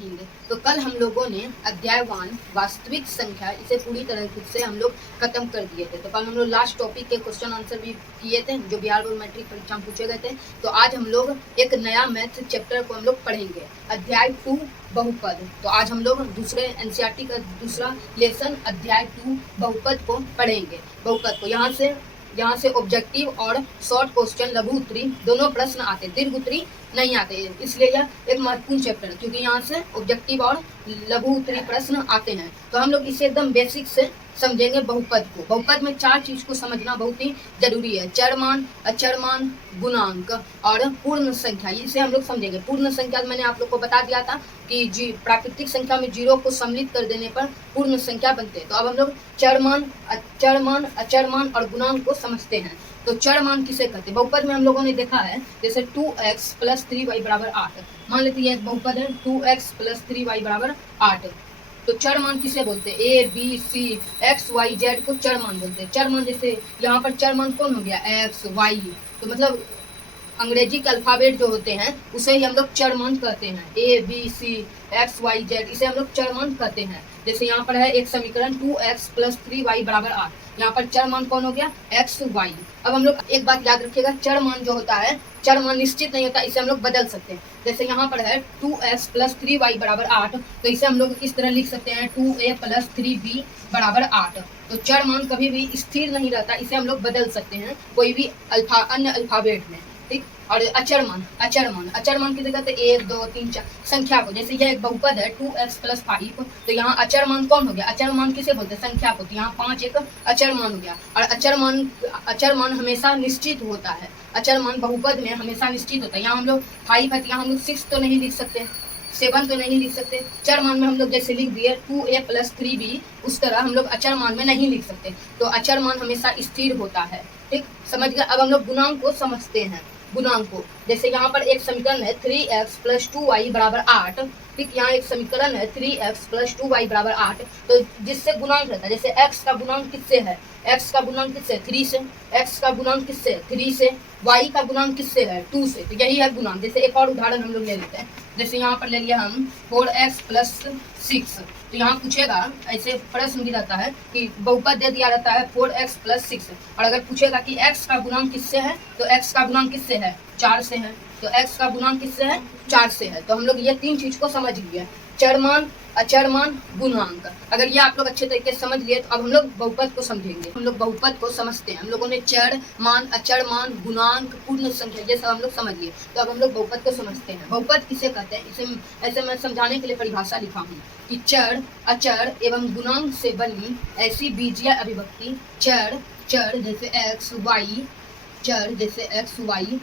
हिंद। तो कल हम लोगों ने अध्यायवान वास्तविक संख्या इसे पूरी तरह से हम लोग खत्म कर दिए थे। तो कल हम लोग लास्ट टॉपिक के क्वेश्चन आंसर भी किए थे जो बिहार बोर्ड मैट्रिक परीक्षा में पूछे गए थे। तो आज हम लोग एक नया मैथ चैप्टर को हम लोग पढ़ेंगे, अध्याय 2 बहुपद। तो आज हम लोग दूसरे एनसीईआरटी का दूसरा लेसन अध्याय 2 बहुपद को पढ़ेंगे। बहुपद को यहाँ से ऑब्जेक्टिव और शॉर्ट क्वेश्चन लघु उत्तरी दोनों प्रश्न आते, दीर्घ उत्तरी नहीं आते, इसलिए यह एक महत्वपूर्ण चैप्टर है क्योंकि यहाँ से ऑब्जेक्टिव और लघु उत्तरी प्रश्न आते हैं। तो हम लोग इसे एकदम बेसिक से समझेंगे बहुपद को। बहुपद में 4 चीज को समझना बहुत ही जरूरी है, चरमान, अचरमान, गुणांक और पूर्ण संख्या। इसे हम लोग समझेंगे। पूर्ण संख्या मैंने आप लोग को बता दिया था कि प्राकृतिक संख्या में 0 को सम्मिलित कर देने पर पूर्ण संख्या बनते हैं। तो अब हम लोग चरमान, अचरमान और गुणांक को समझते हैं। तो चरमान किसे कहते हैं? बहुपद में हम लोगों ने देखा है जैसे 2x + 3y = 8। मान लेते हैं एक बहुपद है 2x + 3y = 8। तो चरमान किसे बोलते हैं? A B C X Y Z को चरमान बोलते हैं। चरमान जैसे यहाँ पर चरमान कौन हो गया? X Y. तो मतलब अंग्रेजी के अल्फाबेट जो होते हैं उसे ही हम लोग चरमान कहते हैं। A B C X Y Z इसे हम लोग चरमान कहते हैं। जैसे यहाँ पर है एक समीकरण 2x + 3y = 8। यहाँ पर चरमान कौन हो गया? X Y. अब हम लोग एक बात याद रखिएगा, चरमान जो होता है, चरमान निश्चित नहीं होता, इसे हम लोग बदल सकते हैं। जैसे यहाँ पर है 2x + 3y = 8, तो इसे हम लोग इस तरह लिख सकते हैं 2a + 3b = 8। तो चरमान कभी भी स्थिर नहीं रहता, इसे हम लोग बदल सकते हैं कोई भी अन्य अल्फाबेट में, ठीक। और अचरमान किसे कहते हैं? 1 2 3 4 संख्या को। जैसे यह एक बहुपद है 2x + 5, तो यहाँ अचरमान कौन हो गया? अचरमान किसे बोलते हैं? संख्या को। तो यहाँ 5 एक अचरमान हो गया। और अचरमान हमेशा निश्चित होता है। अचरमान बहुपद में हमेशा निश्चित होता है। यहाँ हम लोग 5 है, यहाँ हम लोग 6 तो नहीं लिख सकते, 7 तो नहीं लिख सकते। चरमान में हम लोग जैसे लिख दिए 2a + 3b, उस तरह हम लोग अचरमान में नहीं लिख सकते। तो अचरमान हमेशा स्थिर होता है, ठीक, समझ गए। अब हम लोग गुणांक को समझते हैं। गुणांक को जैसे यहाँ पर एक समीकरण है 3x + 2y = 8, ठीक। यहाँ एक समीकरण है 3x + 2y = 8, तो जिससे गुणांक रहता है। जैसे x का गुणांक किससे है? x का गुणांक किससे? 3 से। x का गुणांक किससे? 3 से। y का गुणांक किससे है? 2 से। तो यही है गुणांक। जैसे एक और उदाहरण हम लोग ले लेते हैं। जैसे यहाँ पर ले लिया हम 4x + 6। तो यहाँ पूछेगा, ऐसे प्रश्न भी रहता है कि बहुपद दे दिया रहता है 4x + 6, और अगर पूछेगा कि x का गुणांक किससे है, तो x का गुणांक किससे है? 4 से है। तो x का गुणांक किससे है? 4 से है। तो हम लोग ये 3 चीज को समझ लिए, चरमान, अचरमान, गुणांक। अगर ये आप लोग अच्छे तरीके से समझ लिए तो अब हम लोग बहुपद को समझेंगे। हम लोग बहुपद को समझते हैं। हम लोगों ने चर, मान, अचरमान, गुणांक, पूर्ण संख्या ये सब हम लोग समझ लिए। तो अब हम लोग बहुपद को समझते हैं। बहुपद किसे कहते हैं? इसे ऐसे मैं समझाने के लिए परिभाषा लिखा हूँ कि चर, अचर एवं गुणांक से बनी ऐसी बीजीय अभिव्यक्ति, चर जैसे एक्स वाई, चर जैसे एक्स वाई,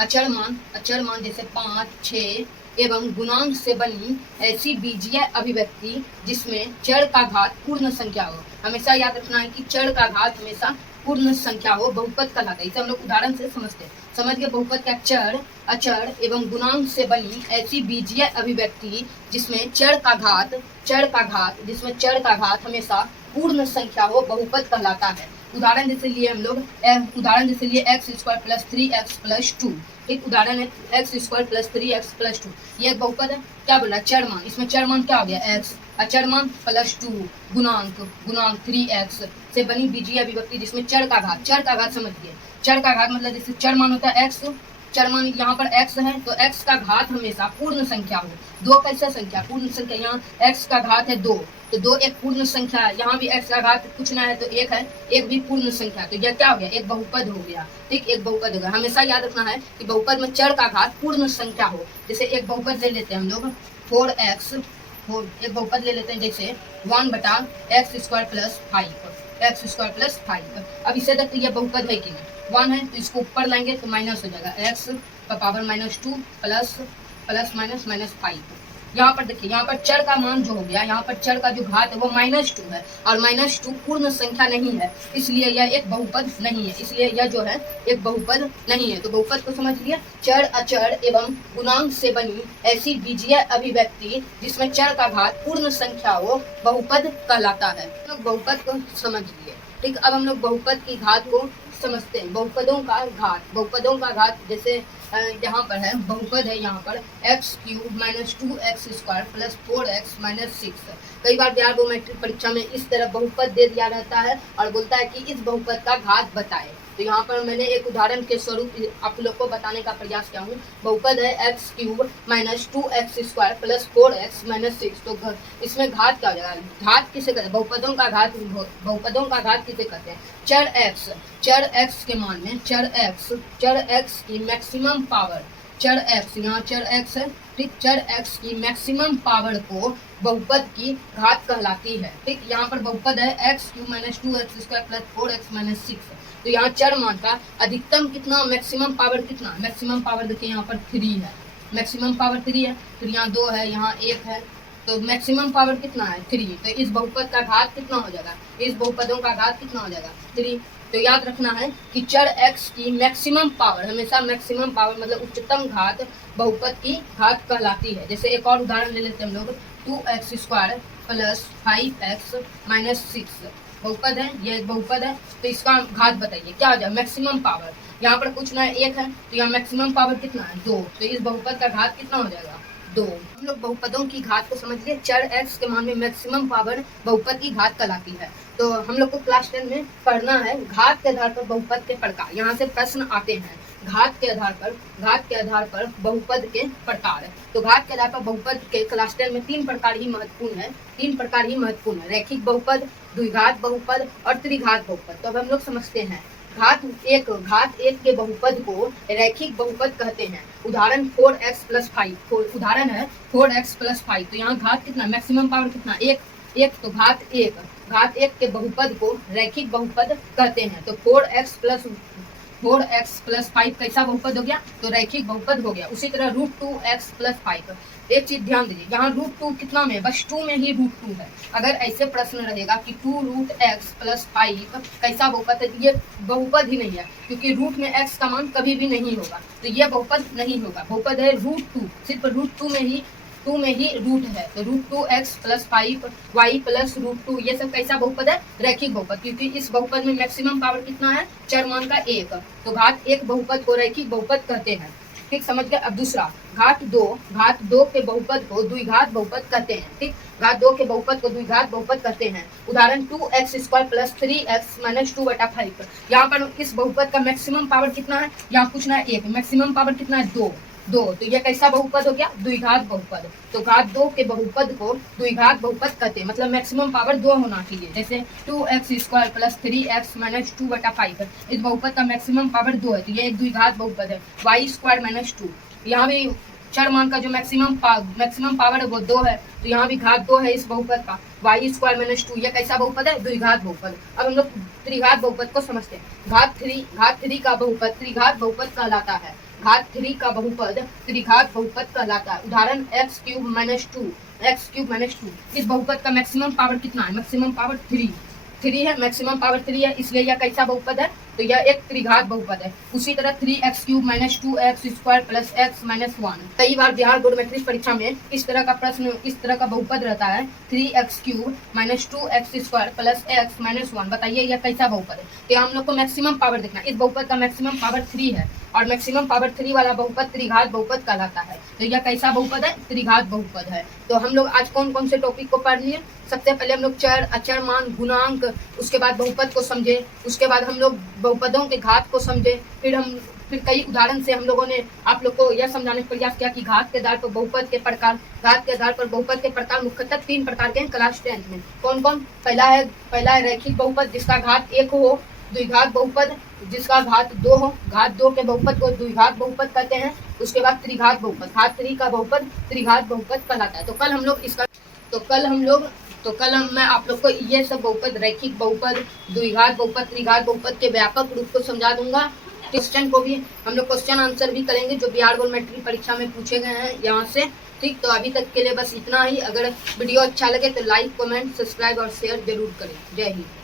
अचरमान जैसे 5 6 एवं गुणांक से बनी ऐसी बीजीय अभिव्यक्ति जिसमें चर का घात पूर्ण संख्या हो। हमेशा याद रखना है कि चर का घात हमेशा पूर्ण संख्या हो, बहुपद कहलाता है। इसे हम लोग उदाहरण से समझते हैं। समझ गए बहुपद क्या? चर, अचर एवं गुणांक से बनी ऐसी बीजीय अभिव्यक्ति जिसमें चर का घात हमेशा पूर्ण संख्या हो, बहुपद कहलाता है। उदाहरण जैसे लिए हम लोग x² + 3x + 2, एक उदाहरण है x² + 3x + 2। ये बहुपद है। क्या बोला? चरमान। इसमें चरमान क्या हो गया? x, अचरमान +2, गुणांक 3x से बनी बीजीय अभिव्यक्ति जिसमें चर का घात समझिए। चर का घात मतलब जैसे चरमान होता है x, चरमान यहाँ पर x है, तो x का घात हमेशा पूर्ण संख्या हो। 2 कैसा संख्या? पूर्ण संख्या। यहाँ x का घात है 2, तो 2 एक पूर्ण संख्या है। यहाँ भी x का घात कुछ ना है तो 1 है, 1 भी पूर्ण संख्या। तो यह क्या हो गया? एक बहुपद हो गया, ठीक, एक बहुपद हो गया। हमेशा याद रखना है कि बहुपद में चर का घात पूर्ण संख्या हो। जैसे एक बहुपद ले लेते हैं हम लोग 4x, एक बहुपद ले लेते हैं जैसे 1/x² + 5। अब इसे देखते ये बहुपद है कि नहीं? 1 है तो इसको ऊपर लाएंगे तो माइनस हो जाएगा, x का पावर -2 प्लस -5। यहाँ पर देखिए, यहाँ पर चर का मान जो हो गया, यहाँ पर चर का जो घात है वो -2 है, और -2 पूर्ण संख्या नहीं है, इसलिए यह एक बहुपद नहीं है। इसलिए यह जो है एक बहुपद नहीं है। तो बहुपद को समझ लिया, चर, अचर एवं गुणांक से बनी ऐसी बीजीय अभिव्यक्ति जिसमें चर का घात पूर्ण संख्या हो, बहुपद कहलाता है। तो बहुपद को समझ लिए, ठीक। अब हम लोग बहुपद की घात को समझते हैं बहुपदों का घात। बहुपदों का घात जैसे यहाँ पर है बहुपद है, यहाँ पर x³ minus 2x² plus 4x minus 6। कई बार बिहार बोर्ड मैट्रिक परीक्षा में इस तरह बहुपद दे दिया रहता है और बोलता है कि इस बहुपद का घात बताए। तो यहाँ पर मैंने एक उदाहरण के स्वरूप आप लोग को बताने का प्रयास किया हूँ। बहुपद है x³ minus 2x² plus 4x minus 6। तो इसमें घात क्या हो जाएगा? घात किसे कहते हैं? बहुपदों का घात, बहुपदों का घात किसे कहते हैं? चर x के मान में चर x की मैक्सिमम पावर, चर x, यहाँ चर x है, ठीक, चर x की मैक्सिमम पावर को बहुपद की घात कहलाती है। ठीक, यहाँ पर बहुपद है x³ minus 2x² plus 4x minus 6। तो यहाँ चर मान का अधिकतम कितना, मैक्सिमम पावर कितना? मैक्सिमम पावर देखिए यहाँ पर 3 है, मैक्सिमम पावर 3 है, फिर यहाँ 2 है, यहाँ 1 है, तो मैक्सिमम पावर कितना है? 3। तो इस बहुपद का घात कितना हो जाएगा? इस बहुपदों का घात कितना हो जाएगा? 3। तो याद रखना है कि चर x की मैक्सिमम पावर, हमेशा मैक्सिमम पावर मतलब उच्चतम घात बहुपद की घात कहलाती है। जैसे एक और उदाहरण ले लेते हैं हम लोग, 2x² प्लस 5x माइनस 6 बहुपद है, ये बहुपद है, तो इसका घात बताइए क्या हो जाएगा? मैक्सिमम पावर, यहाँ पर कुछ ना 1 है, तो यहाँ मैक्सिमम पावर कितना है? 2। तो इस बहुपद का घात कितना हो जाएगा? 2। हम लोग बहुपदों की घात को समझ लिए। चर x के मान में मैक्सिमम पावर बहुपद की घात कहलाती है। तो हम लोग को क्लास 10 में पढ़ना है घात के आधार पर बहुपद के प्रकार। यहाँ से प्रश्न आते हैं घात के आधार पर बहुपद के प्रकार। तो घात के आधार पर बहुपद के क्लास 10 में 3 प्रकार ही महत्वपूर्ण है, रैखिक बहुपद, द्विघात बहुपद और त्रिघात बहुपद। तो अब हम लोग समझते हैं घात एक के बहुपद को रैखिक बहुपद कहते हैं। उदाहरण 4x प्लस 5, उदाहरण है 4x प्लस 5। तो यहाँ घात कितना, मैक्सिमम पावर कितना? 1। तो घात एक के बहुपद को रैखिक बहुपद कहते हैं। तो 4x प्लस 5 कैसा बहुपद हो गया? तो रैखिक बहुपद हो गया। उसी तरह √2x प्लस 5, एक चीज ध्यान दीजिए, यहाँ √2 कितना में? बस 2 में ही √2 है। अगर ऐसे प्रश्न रहेगा कि 2√x प्लस 5 कैसा बहुपद है, ये बहुपद ही नहीं है, क्योंकि रूट में x का मान कभी भी नहीं होगा, तो ये बहुपद नहीं होगा। बहुपद है √2, सिर्फ √2 में ही रूट है। तो √2x प्लस 5y प्लस √2, ये सब कैसा बहुपद है? रैखिक बहुपद, क्योंकि इस बहुपद में मैक्सिमम पावर कितना है? चर मान का 1। तो घात एक बहुपद को रैखिक बहुपद कहते हैं। ठीक, समझ गए? अब दूसरा घात दो के बहुपद को द्विघात बहुपद कहते हैं। ठीक, घात 2 के बहुपद को द्विघात बहुपद कहते हैं। उदाहरण 2x² प्लस 3x माइनस 2/5। यहाँ पर इस बहुपद का मैक्सिमम पावर कितना है? यहाँ कुछ ना 1, मैक्सिमम पावर कितना है? 2। तो ये कैसा बहुपद हो गया? द्विघात बहुपद। तो घात 2 के बहुपद को द्विघात बहुपद कहते हैं, मतलब मैक्सिमम पावर 2 होना चाहिए। जैसे 2x² प्लस 3x माइनस 2/5, इस बहुपद का मैक्सिमम पावर 2 है, तो ये एक द्विघात बहुपद है। y² माइनस 2, यहाँ भी चर मान का जो मैक्सिमम पावर है वो 2 है, तो यहाँ भी घात 2 है इस बहुपद का। y² माइनस 2, यह कैसा बहुपद है? द्विघात बहुपद। अब हम लोग त्रिघात बहुपद को समझते हैं। घात 3 का बहुपद त्रिघात बहुपद कहलाता है। घात 3 का बहुपद त्रिघात बहुपद कहलाता है। उदाहरण x³ माइनस 2, इस बहुपद का मैक्सिमम पावर कितना है? मैक्सिमम पावर 3 है, मैक्सिमम पावर 3 है, इसलिए यह कैसा बहुपद है? तो यह एक त्रिघात बहुपद है। उसी तरह 3x³ minus 2x² plus x minus 1। कई बार बिहार बोर्ड मैट्रिक परीक्षा में इस तरह का प्रश्न, इस तरह का बहुपद रहता है, 3x³ minus 2x² plus x minus 1। बताइए यह कैसा बहुपद है? तो हम लोग को मैक्सिमम पावर देखना। इस बहुपद का मैक्सिमम पावर 3 है और मैक्सिमम पावर 3 वाला बहुपद त्रिघात बहुपद कहलाता है। तो यह कैसा बहुपद है? त्रिघात बहुपद है। तो हम लोग आज कौन कौन से टॉपिक को पढ़ लिए? सबसे पहले हम लोग चर, अचर मान, गुणांक, उसके बाद बहुपद को समझे, उसके बाद हम लोग बहुपदों के घात को समझे, फिर कई उदाहरण से हम लोगों ने आप लोग को यह समझाने का प्रयास किया कि घात के आधार पर बहुपद के प्रकार मुख्यतः 3 प्रकार के हैं क्लास 10 में। कौन कौन? पहला है रैखिक बहुपद जिसका घात 1 हो, द्विघात बहुपद जिसका घात 2 हो, घात 2 के बहुपद को द्विघात बहुपद कहते हैं। उसके बाद त्रिघात बहुपद, घात 3 का बहुपद त्रिघात बहुपद कहलाता है। तो कल मैं आप लोग को ये सब बहुपद, रैखिक बहुपद, द्विघात बहुपद, त्रिघात बहुपद के व्यापक रूप को समझा दूंगा। क्वेश्चन को भी हम लोग क्वेश्चन आंसर भी करेंगे जो बिहार बोर्ड मैट्रिक परीक्षा में पूछे गए हैं यहाँ से। ठीक, तो अभी तक के लिए बस इतना ही। अगर वीडियो अच्छा लगे तो लाइक, कमेंट, सब्सक्राइब और शेयर जरूर करें। जय हिंद।